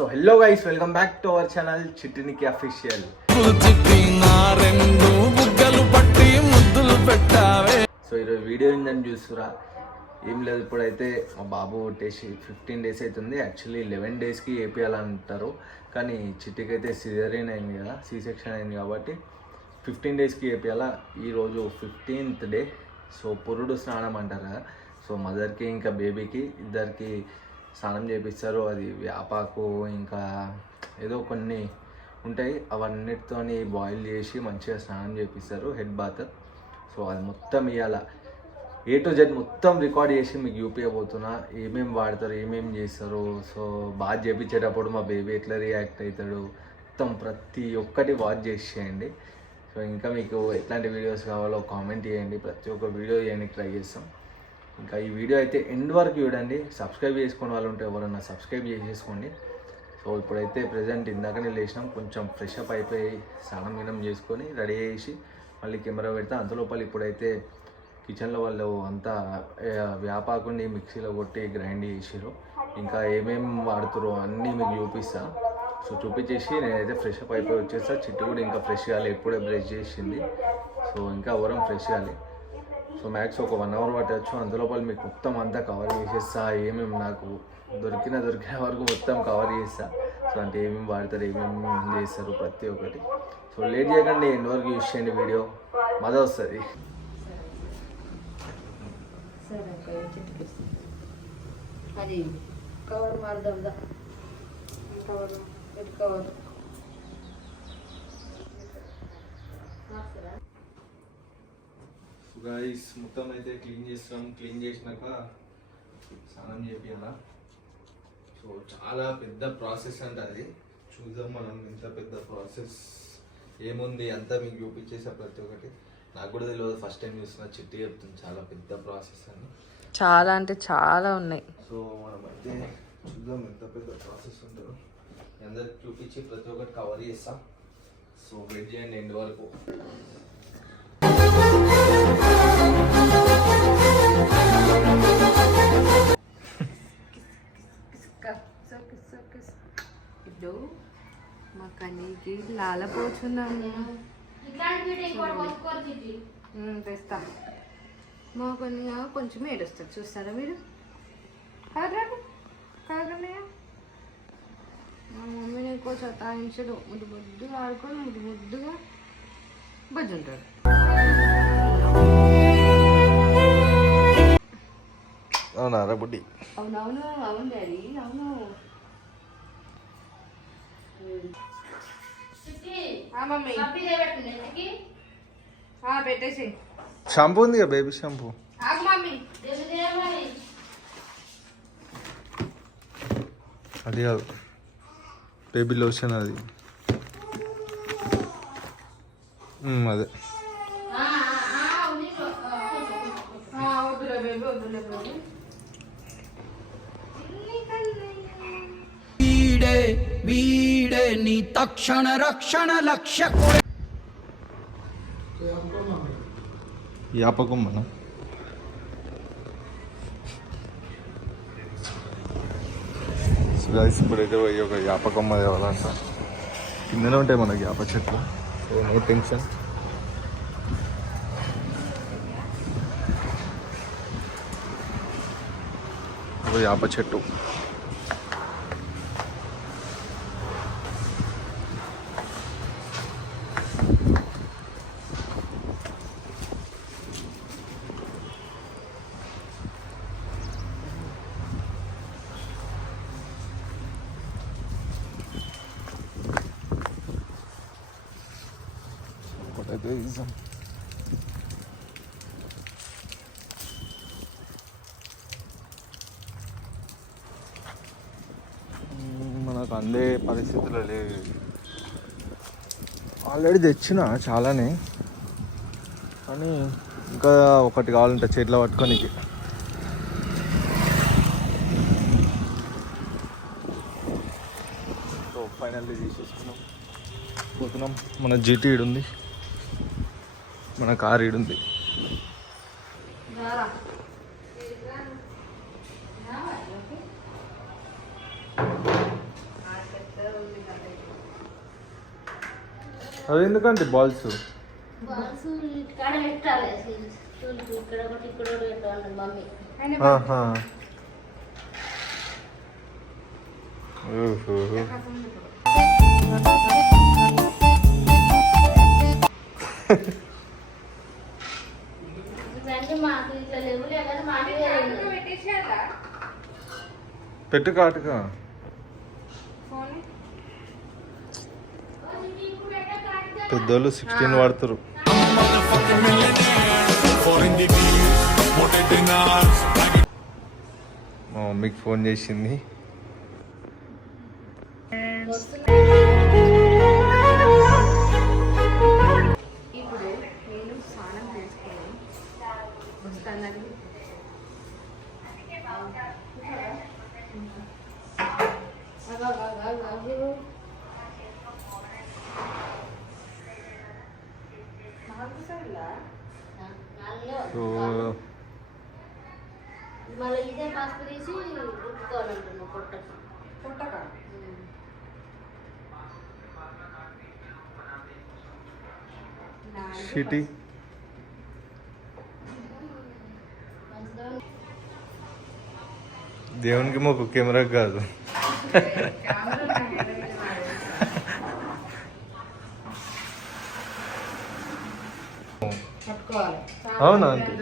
So hello guys, welcome back to our channel చిట్టినికి official. So ఈరోజు video ఏంటని చూస్తురా, ఏం లేదు. ఇప్పుడైతే మా బాబు కొట్టేసి 15 days అవుతుంది. యాక్చువల్లీ 11 daysకి వేపియాలంటారు, కానీ చిట్టికి అయితే సిజరీన్ అయింది కదా, సి సెక్షన్ అయింది కాబట్టి 15 daysకి వేపియాలా. ఈరోజు 15th day. సో పురుడు స్నానం అంటారు కదా, సో మదర్కి ఇంకా బేబీకి ఇద్దరికి స్నానం చేపిస్తారు. అది వేపాకు ఇంకా ఏదో కొన్ని ఉంటాయి, అవన్నిటితోని బాయిల్ చేసి మంచిగా స్నానం చేపిస్తారు, హెడ్ బాత్. సో అది మొత్తం ఇవాళ A to Z మొత్తం రికార్డ్ చేసి మీకు చూపించబోతున్నా, ఏమేమి వాడతారు, ఏమేమి చేస్తారు. సో బాగా చేపించేటప్పుడు మా బేబీ ఎట్లా రియాక్ట్ అవుతాడు, మొత్తం ప్రతి ఒక్కటి వాచ్ చేసేయండి. సో ఇంకా మీకు ఎట్లాంటి వీడియోస్ కావాలో కామెంట్ చేయండి, ప్రతి ఒక్క వీడియో చేయడానికి ట్రై చేస్తాం. ఇంకా ఈ వీడియో అయితే ఎండ్ వరకు చూడండి. సబ్స్క్రైబ్ చేసుకునే వాళ్ళు ఉంటే ఎవరన్నా సబ్స్క్రైబ్ చేసేసుకోండి. సో ఇప్పుడైతే ప్రజెంట్ ఇందాకనే లేచినాం, కొంచెం ఫ్రెష్ అప్ అయిపోయి స్నానం గినం చేసుకొని రెడీ చేసి మళ్ళీ కెమెరా పెడతా. అంతలోపల ఇప్పుడైతే కిచెన్లో వాళ్ళు అంతా వేపాకుని మిక్సీలో కొట్టి గ్రైండ్ చేసారు. ఇంకా ఏమేమి వాడుతారో అన్నీ మీకు చూపిస్తా. సో చూపించేసి నేనైతే ఫ్రెష్ అప్ అయిపోయి వచ్చేస్తా. చిట్టు కూడా ఇంకా ఫ్రెష్ కావాలి, ఎప్పుడే బ్రష్ చేసింది. సో ఇంకా ఎవరం ఫ్రెష్ కావాలి. సో మ్యాక్స్ ఒక 1 hour పట్టవచ్చు. అందులోపల మీకు మొత్తం అంతా కవర్ చేసేస్తా, ఏమేమి నాకు దొరికిన వరకు మొత్తం కవర్ చేస్తా. సో అంటే ఏమేమి వాడతారు, ఏమేమి చేస్తారు ప్రతి ఒక్కటి. సో లేట్ చేయకండి, ఎండ్ వరకు యూస్ చేయండి, వీడియో మజా వస్తుంది. అది కవర్ మారుదా కవర్ కవర్ గైస్ మొత్తం అయితే క్లీన్ చేస్తాం. క్లీన్ చేసినాక స్నానం చేపియాలా. సో చాలా పెద్ద ప్రాసెస్ అంటే అది చూద్దాం మనం, ఇంత పెద్ద ప్రాసెస్ ఏముంది అంతా మీకు చూపించేసా ప్రతి ఒక్కటి. నాకు కూడా తెలియదు, ఫస్ట్ టైం చూస్తున్నా, చిట్టి చెప్తుంది చాలా పెద్ద ప్రాసెస్ అని. చాలా అంటే చాలా ఉన్నాయి. సో మనం అయితే చూద్దాం ఎంత పెద్ద ప్రాసెస్ ఉంటుందో. అందరికి చూపించి ప్రతి ఒక్కటి కవర్ చేస్తా. సో వెయిట్ చేయండి ఎండ్ వరకు. ఇప్పుడు మా కనీకి లాలపోతున్నాము, తెస్తా. మా కొన్ని కొంచెం ఏడుస్తుంది, చూస్తారా మీరు? కాదన్నయ్య, మా మమ్మీని ఎక్కువ సతాయించడు, ముద్దుగా ఆడుకొని ముద్దుగా బజ్జుంటాడు. అవునారా బుడ్డి? అవునవును, అవును డాడీ, అవును. మమ్మీ పెట్టేసి షాంపూ ఉంది కదా, బేబీ షాంపూ. అది కాదు, బేబీ లోషన్ అది. అదే వీడే నీ తక్షణ రక్షణ లక్ష్య. యాపకం మనం ఇప్పుడైతే పోయి ఒక యాపకమ్మ తేవాలంట. కిందనే ఉంటాయి మనకి యాప చెట్లు, సో నో టెన్షన్. ఒక యాప చెట్టు. అయితే మనకు అందే పరిస్థితులు లేవు. ఆల్రెడీ తెచ్చిన చాలానే, కానీ ఇంకా ఒకటి కావాలంటే చేతిలో పట్టుకోనికి. సో ఫైనల్లీ తీసేసుకున్నాం, పోతున్నాం. మన జీటీ ఈడుంది, మన కార్ ఈడుంది. అవి ఎందుకంటే బాల్స్ బాల్స్ ఇక్కడ పెట్టాలి చూడు ఇక్కడ ఒకటి ఇక్కడ ఒకటి పెట్టాలి మమ్మీ ఇవన్నీ మాకు ఇట్లా లేవులే కానీ మాకు పెట్టు కాటుగా పెద్దోళ్ళు 16 వాడుతారు. మా మమ్మీకి ఫోన్ చేసింది. ఇప్పుడు నేను స్నానం చేసుకుని వస్తాను. సో మళ్ళీ ఇదే పసుపు తీసి ఉప్పుకోవాలంటున్నావు పొట్టకు పుట్టక సిటీ దేవునికి మాకు కెమెరా కాదు. పట్టుకోవాలి. అవునా ఆంటీ?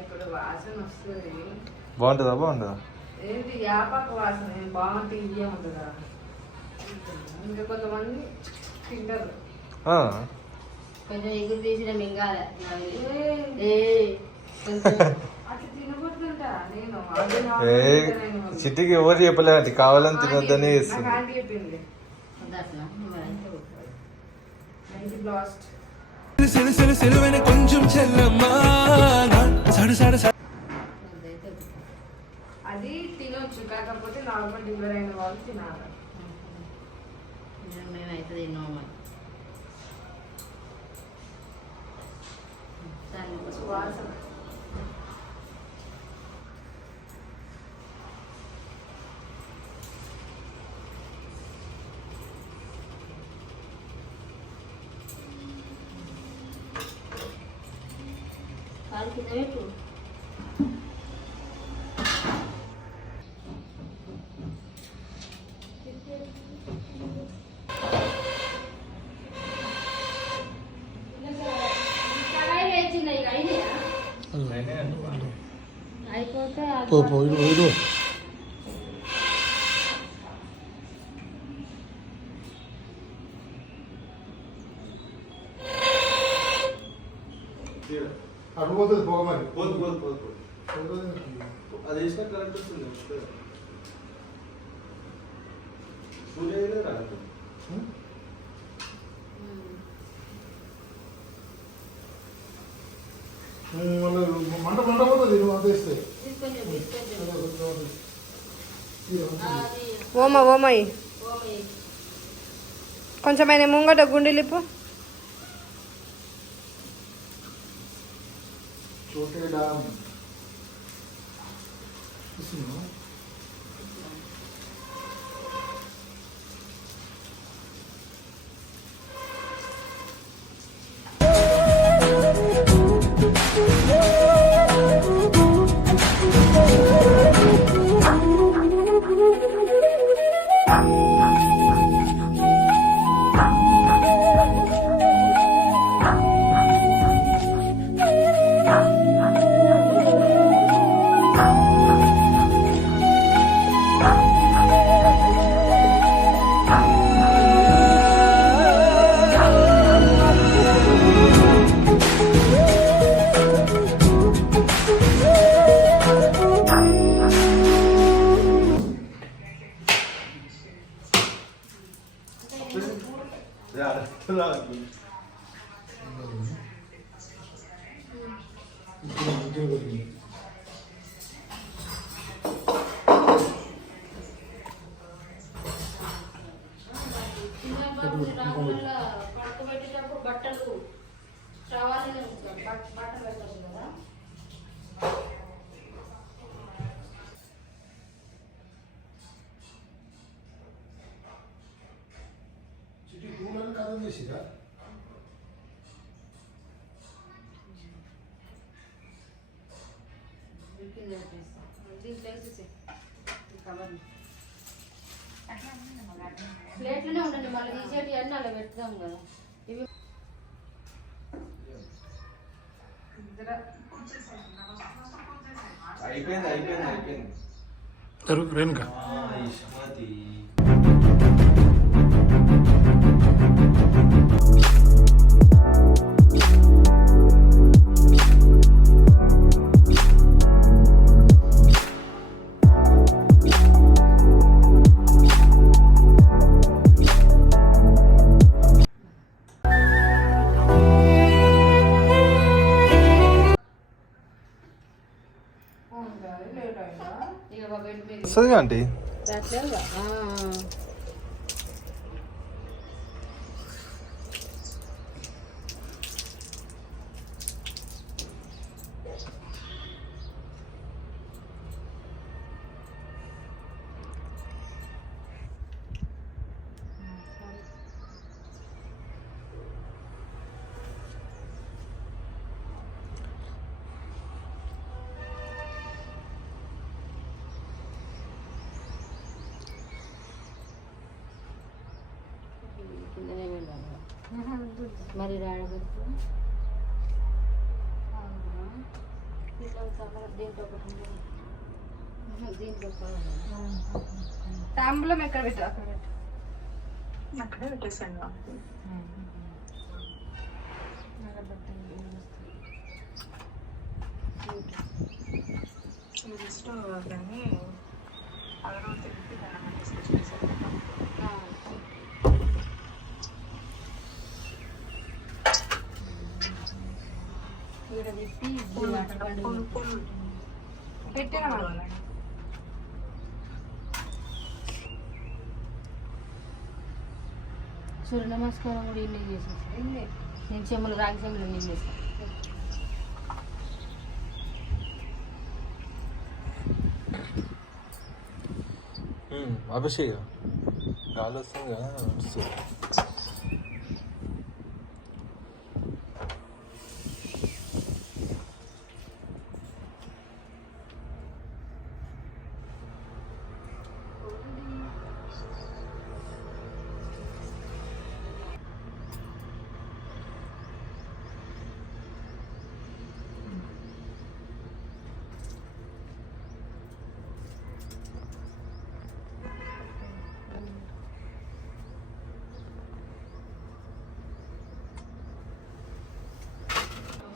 ఇప్పుడు వాసన వస్తుంది. బాగుంటుందా? బాగుంటుందా? ఏంటి యాపాకు వాసన బాగుంటే ఇదే ఉంటుందా? ఇంకా కొంతమంది తింటారు. కొంచెం ఎగురు తీసిన మింగాలి అట్లా తినబడుతుంటా నేను. చిట్టికి ఎవరు చెప్పలే అది కావాలని తినొద్దని నాకు ఆంటీ చెప్పింది. లాస్ట్ కొంచెం చెల్లమ్మా అది తినొచ్చు, కాకపోతే నార్మల్ డెలివరీ అయిన వాళ్ళు తినాలి. మేమైతే తిన్నాము. వాసన కాలు కింద పెట్టు. అయిపోతే అటు పోతుంది పోగ మరి అది వేసిన కరెక్ట్ వస్తుంది. సూర్య రాదు. మంట మంట పోతుంది నువ్వు అంత ఇస్తే ఓమయ్యి కొంచెం ఆయన ముంగట గుండెలిప్పు. छोटे डाम పడుకోబెట్టేటప్పుడు బట్టలు శ్రవాలని బట్టలు పెట్టాలి కదా. చేసిరా ప్లేట్లోనే ఉండండి, మళ్ళీ తీసేటి అన్నీ అలా పెడతాం కదా. ఇవి అయిపోయింది రేణుక ఇష్మతి. ఇక బాబు వెళ్ళిపోయింది. వస్తుంది ఆంటీ. రాట్లేదుగా? కిందనే వెళ్ళాలి మరి రాడబెట్టు. పిల్లలు చాలా దీంట్లో ఒకటి ఉంది. దీంట్లో తాంబూలం ఎక్కడ పెట్టు? అక్కడ పెట్టు. అక్కడే పెట్టేసాను. జస్ట్ దాన్ని అగరవ తిరిగి దాన్ని తీసుకొచ్చేసాను. ఇక్కడ పెట్టి అటపండు పెట్టిన వాళ్ళు సూర్య నమస్కారం కూడా ఇన్ని చేసేసి నేను చెమ్మలు రాగి చెమ్మలు ఇన్ని చేస్తాను. అభిషేక్ గాలి వస్తుంది కదా నడుస్తుంది.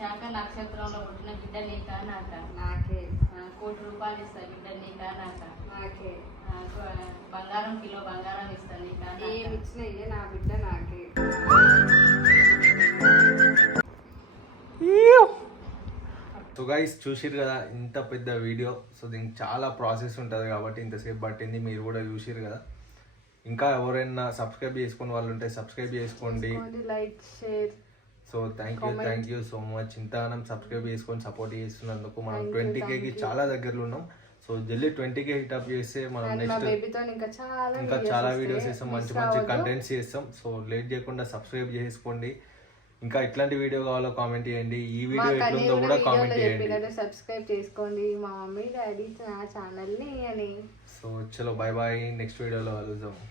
శాఖ నక్షత్రంలో పుట్టిన బిడ్డ నీకా నాక? నాకే. 1 కోటి రూపాయలు ఇస్తా బిడ్డ నీకా నాక? నాకే. బంగారం కిలో బంగారం ఇస్తా నీకా నాక? ఏమి ఇచ్చినా ఇదే నా బిడ్డ నాకే. సో గైస్ చూసిరు కదా ఇంత పెద్ద వీడియో. సో దీనికి చాలా ప్రాసెస్ ఉంటుంది కాబట్టి ఇంతసేపు పట్టింది. మీరు కూడా చూసిరు కదా. ఇంకా ఎవరైనా సబ్స్క్రైబ్ చేసుకుని వాళ్ళు ఉంటే సబ్స్క్రైబ్ చేసుకోండి. Like, share. So thank you so much. ఇంతగానం సబ్స్క్రైబ్ చేసుకొని సపోర్ట్ చేస్తున్నందుకు. మనం 20Kకి చాలా దగ్గరలో ఉన్నాం. సో జల్దీ 20K హిటప్ చేస్తే మనం నెక్స్ట్ ఇంకా చాలా వీడియోస్ చేస్తాం, మంచి మంచి కంటెంట్స్ చేస్తాం. సో లేట్ చేయకుండా సబ్స్క్రైబ్ చేసుకోండి. ఇంకా ఇట్లాంటి వీడియో కావాలో కామెంట్ చేయండి. ఈ వీడియో ఎట్లుందో కూడా కామెంట్ చేయండి. సబ్స్క్రైబ్ చేసుకోండి మా మమ్మీ డాడీ నా ఛానల్ని అని. సో చలో బాయ్ బాయ్. నెక్స్ట్ వీడియోలో కలుద్దాం.